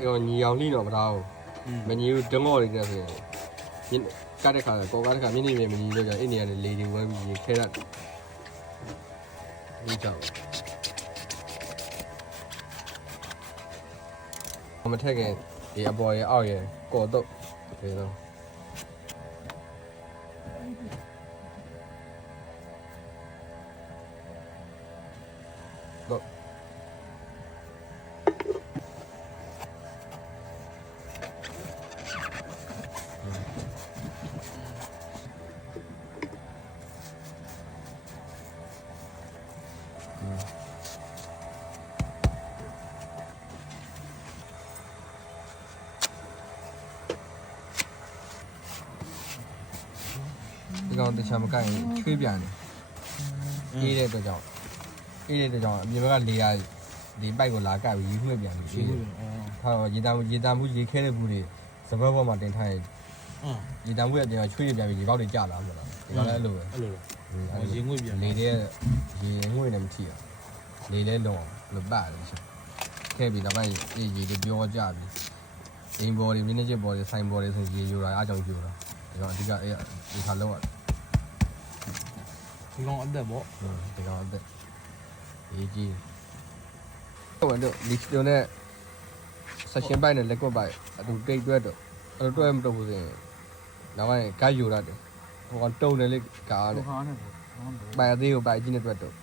이거 니양리노 브라우 메뉴 등어리네 그 까르카 고가르카 미니메 미니가 이니야네 레디 웹이 캐라 이죠 아마 태게 이 아버의 아예 고도 그래서 너 이거 어떻게 하면 가이 최변이 이래 되죠 이래 되죠 미가 리아 리 바이고 나가 이후에 변이 하 예담부 예캐의 불이 서버버만 된 타에 예담부에 대한 최의 변이 이거를 짜라 뭐라 이거 알로 예ငွေပြန် 레디에 예ငွေ는 티야 레레로 로바를 캐비 나가 이ပြောကြပြီအိမ်ဘော်တွေ manager ဘော်တွေ sign ဘော်တွေဆိုရေယူတာအားကြောင့်ယူတာဒါကအဓိကဒီခါလောက် ဒီကောင်အသက်ပေါ့ ဒီကောင်အသက်ရေးကြီးဟုတ်တယ်လီစတိုနဲ့ session ပိုက်နဲ့ record ပိုက်အတူတိတ်တွဲတော့အဲ့လိုတွဲမတော့ဘူးဆိုရင်နောက်ပိုင်းကယူရတယ်ဟိုကတုံတယ်လေကားနဲ့ ခါနဲ့ ပိုက်အသေးကိုပိုက်ကြီးနဲ့တွဲတော့